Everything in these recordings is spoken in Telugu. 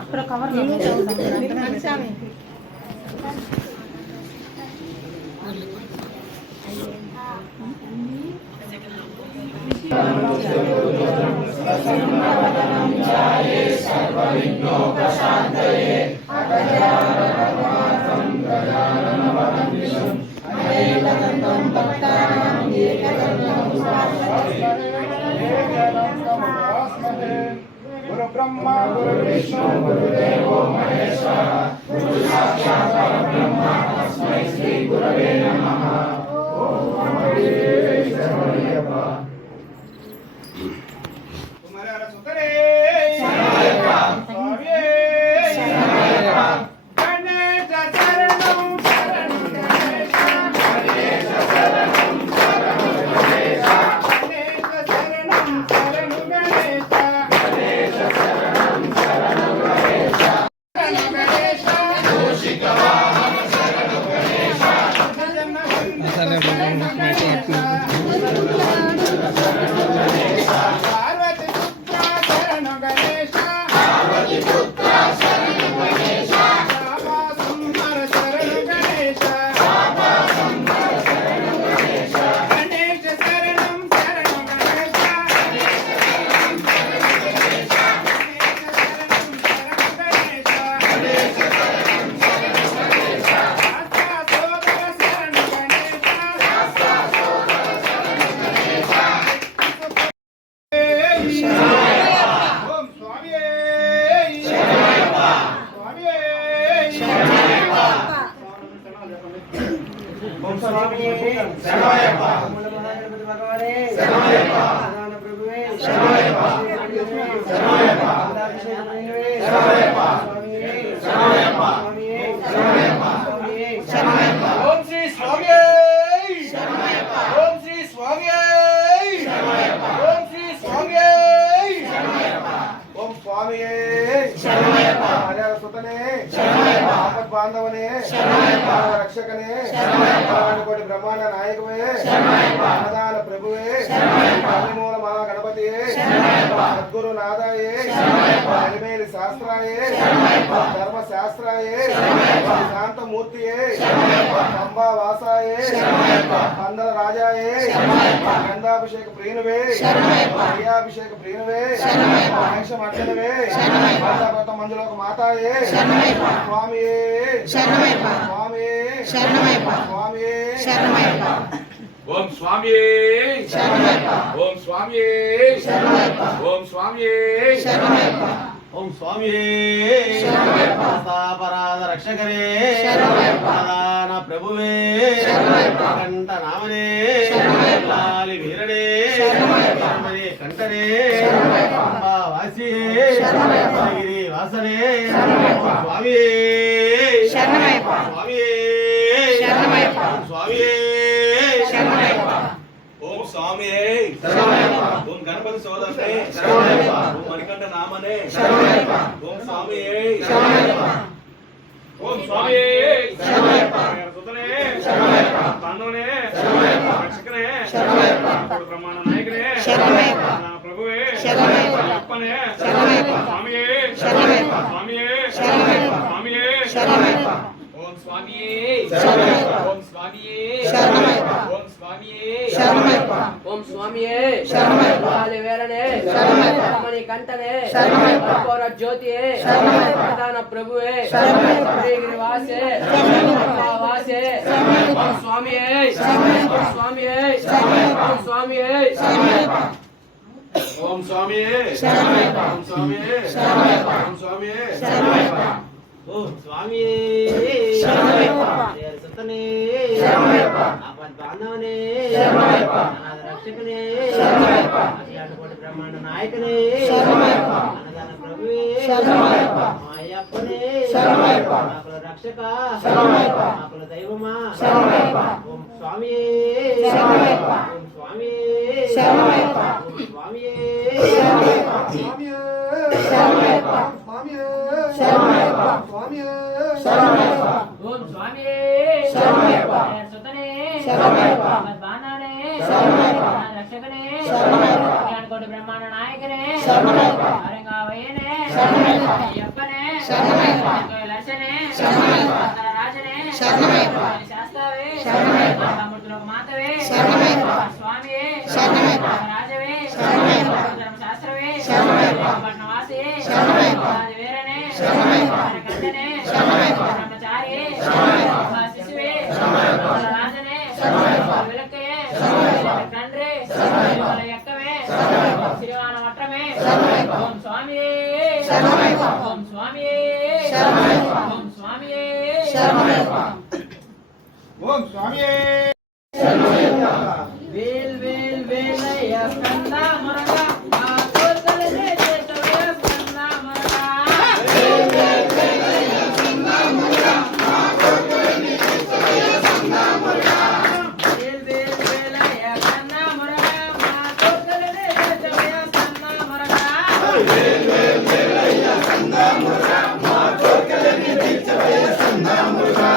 అక్కడ కవర్ गुरु ब्रह्मा गुरु विष्णु गुरुदेवो महेश्वर गुरु साक्षात् परब्रह्म तस्मै श्री गुरवे नमः। ओम शरणमయ్యప్ప तुम्हारा सुतरे शरणमయ్యప్ప स्वामी शरणमయ్యప్ప गणेश शरणं शरणं गणेश गणेश शरणं शरणं गणेश गणेश शरणं शरणं गणेश बांधवने रक्षकने कोटि ब्रह्मांड नायकवे अन्नदान प्रभुवे मूल महागणपति सद्गुरु नादाय अलिमेलि शास्त्राय धर्म शास्त्राय शांतमूर्ति पंबा वासाय पंदल राजाय गंधाभिषेक प्रियनुवे प्रियाभिषेक प्रियनुवे महेश मर्दनवे मंजुलोक माताये स्वामी शरणमయ్యప్ప स्वामी शरणमయ్యప్ప स्वामी शरणमయ్యప్ప ओम स्वामी शरणमయ్యప్ప ओम स्वामी शरणमయ్యప్ప ओम स्वामी शरणमయ్యప్ప ओम स्वामी शरणमయ్యప్ప सापराध रक्षकरे शरणमయ్యప్ప प्रधान प्रभुवे शरणमయ్యప్ప कंठ नामने शरणमయ్యప్ప लाली वीरने शरणमయ్యప్ప कंठने शरणमయ్యప్ప अंबा वासिये शरणमయ్యప్ప गिरि वासने शरणमయ్యప్ప स्वामी शरणमయ్యప్ప स्वामी शरणमయ్యప్ప स्वामी शरणमయ్యప్ప ओम स्वामी शरणमయ్యప్ప ओम गणपति सोदरने शरणमయ్యప్ప ओम मणिकंठ नामने शरणमయ్యప్ప ओम स्वामी शरणमయ్యప్ప ओम स्वामी शरणमయ్యప్ప బాంధవనే రక్షకనే బ్రహ్మాండ నాయకనే ప్రభువే అప్పనే స్వామియే స్వామియే స్వామియే ఓం స్వామియే ఓం స్వామియే ఓం స్వామియే ఓం స్వామియే కాలి వేరనే రమణి కంటనే కర్పూర జ్యోతియే ప్రధాన ప్రభువే శ్రీగిరి వాసే వాసే ఓం స్వామియే ఓం స్వామియే ఓం స్వామియే ఓం స్వామియే ఓం స్వామియే ఓం స్వామియే ఓం స్వామియే సతనే ఆపద్ బాంధవనే అనాథ రక్షకనే కోటి బ్రహ్మాండ నాయకనే అన్నదాన ప్రభువే మాయప్పనే ఆకుల రక్షక ఆకుల దైవమా ఓం స్వామియే ఓం స్వామియే ఓం స్వామియే ఓం స్వామియే సుతనే బాణానే రక్షకనే కోటి బ్రహ్మాండ నాయకనే అరంగావయ్యనే అయ్యప్పనే లక్షనే రాజనే శాస్త్రవే మూర్తులకు మాతవే స్వామియే రాజవే శాస్త్రవే పట్నవాసి వేరనే కంటనే బ్రహ్మచారి శిశువే రాజనే విలక్కయే తండ్రి ఎక్కవే శ్రీవాన వట్రమే ఓం స్వామియే ఓం స్వామియే ఓం స్వామియే ఓం స్వామియే వేల్ వేల్ వేలయ్య కన్నా మురగా ఆ కోర్కలనే చేతవే కన్నా మురగా వేల్ వేల్ వేలయ్య కన్నా మురగా ఆ కోర్కలనే చేతవే కన్నా మురగా వేల్ వేల్ వేలయ్య కన్నా మురగా ఆ కోర్కలనే చేతవే కన్నా మురగా వేల్ వేల్ వేలయ్య కన్నా మురగా ఆ కోర్కలనే చేతవే కన్నా మురగా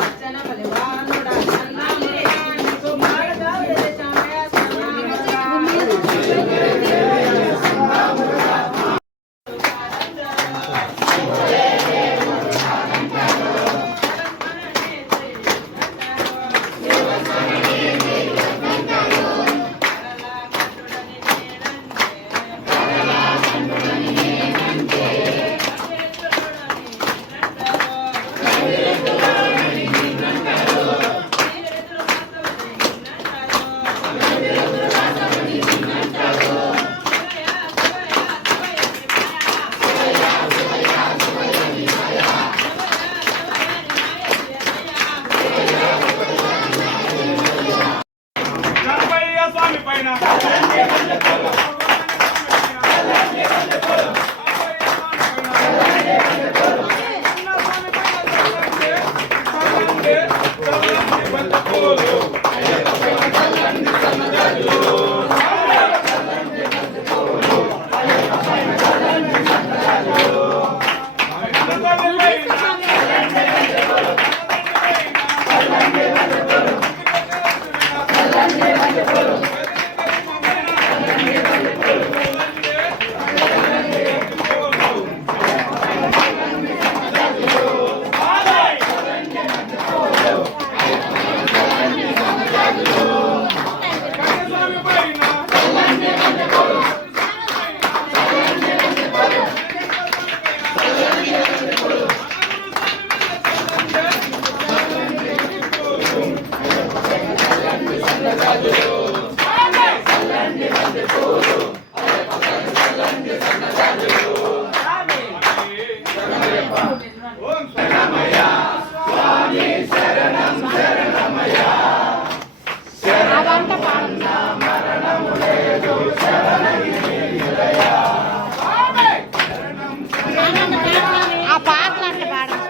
అచ్చన బలివానుడా కన్నా మురగా నీకు మాడదావే చామయ కన్నా మురగా స్వామి పైన ఆ పాటలు అంటే పాడండి.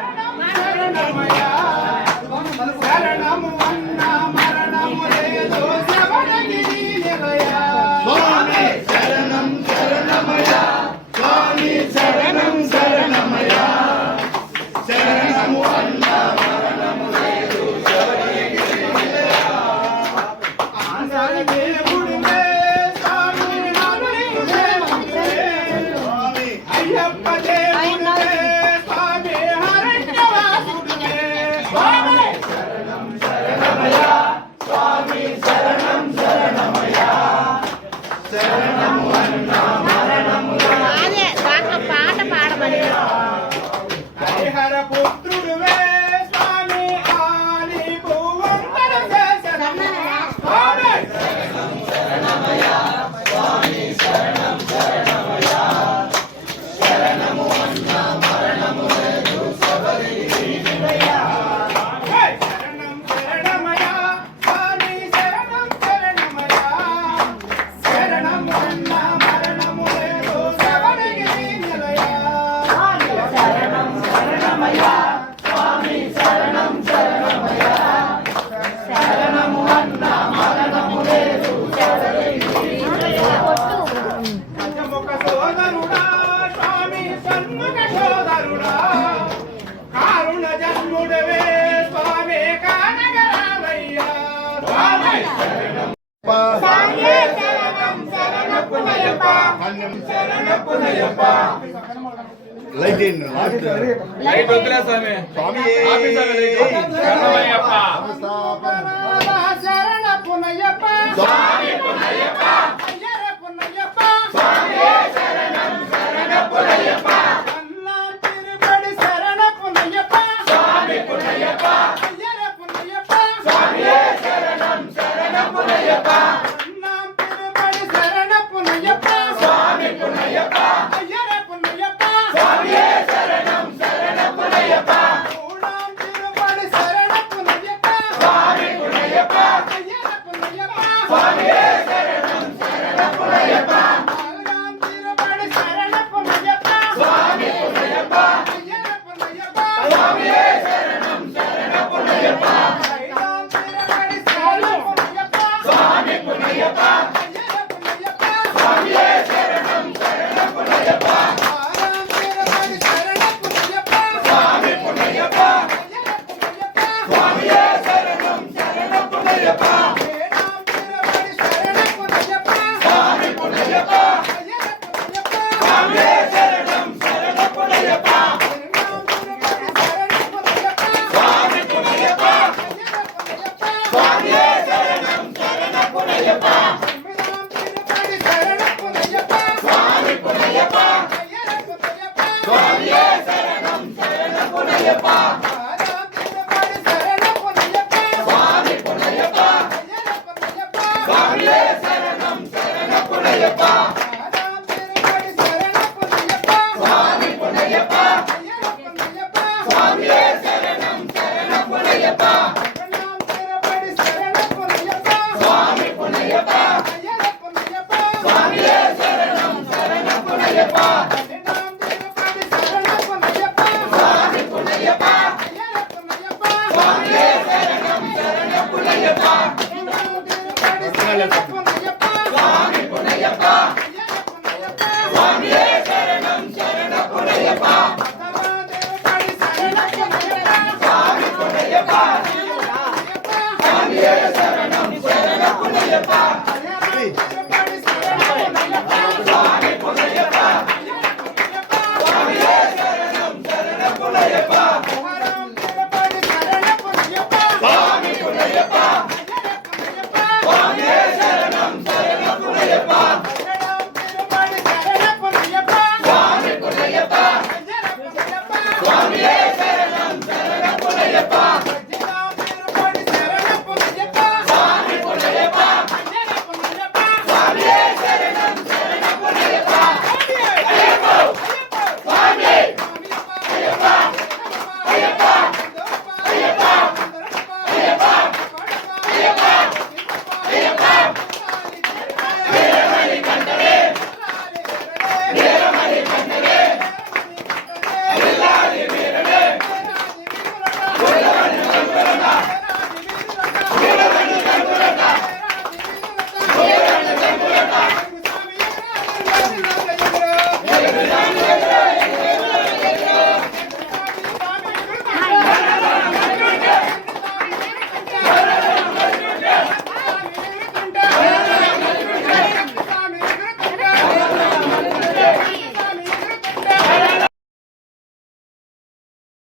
దేవుడవే స్వామి కానగరావయ్యా స్వామి స్వామియే శరణం శరణపునయ్యప్ప శరణపునయ్యప్ప లైట్ ఇన్ లైట్ వదిలే స్వామి ఆఫీసర్ లైట్ శరణమయ్యప్ప శరణపునయ్యప్ప స్వామి పునయ్యప్ప అయ్యర పునయ్యప్ప స్వామియే శరణం శరణపునయ్యప్ప అన్నం తిరుపడి శరణపునయ్యప్ప స్వామి పునయ్యప్ప అయ్యర పునయ్యప్ప స్వామియే శరణం శరణపునయ్యప్ప అన్నం తిరుపడి శరణపునయ్యప్ప స్వామి పునయ్యప్ప అయ్యర పునయ్యప్ప స్వామియే శరణం శరణపునయ్యప్ప మూడాం తిరుపడి శరణపునయ్యప్ప స్వామి పునయ్యప్ప అయ్యర పునయ్యప్ప స్వామియే శరణం శరణపునయ్యప్ప నాలుగాం తిరుపడి శరణపునయ్యప్ప స్వామి పునయ్యప్ప అయ్యర పునయ్యప్ప స్వామియే శరణం శరణపునయ్యప్ప ఐదాం తిరుపడి శరణపునయ్యప్ప స్వామి పునయ్యప్ప అయ్యర పునయ్యప్ప స్వామియే శరణం శరణపునయ్యప్ప ఆరాం తిరుపడి శరణపునయ్యప్ప స్వామి పునయ్యప్ప అయ్యర పునయ్యప్ప స్వామియే శరణం శరణపునయ్యప్ప ఏడాం తిరుపడి శరణపునయ్యప్ప స్వామి పునయ్యప్ప అయ్యర పునయ్యప్ప స్వామియే శరణం శరణపునయ్యప్ప ఎనిమిదాం తిరుపడి శరణపునయ్యప్ప స్వామి పునయ్యప్ప అయ్యర పునయ్యప్ప స్వామియే శరణం శరణపునయ్యప్ప తొమ్మిదాం తిరుపడి శరణపునయ్యప్ప స్వామి పునయ్యప్ప అయ్యర పునయ్యప్ప స్వామియే శరణం శరణపునయ్యప్ప ఆరాం తిరుపడి శరణపునయ్యప్ప స్వామి పునయ్యప్ప అయ్యర పునయ్యప్ప స్వామియే శరణం శరణపునయ్యప్ప ఆరాం తిరుపడి శరణపునయ్యప్ప స్వామి పునయ్యప్ప అయ్యర పునయ్యప్ప స్వామియే శరణం శరణపునయ్యప్ప పన్నెండాం తిరుపడి శరణపునయ్యప్ప స్వామి పునయ్యప్ప అయ్యర పునయ్యప్ప స్వామియే శరణం శరణపునయ్యప్ప పన్నెండాం తిరుపడి శరణపునయ్యప్ప స్వామి పునయ్యప్ప అయ్యర పునయ్యప్ప స్వామియే శరణం శరణపునయ్యప్ప పన్నెండాం తిరుపడి శరణపునయ్యప్ప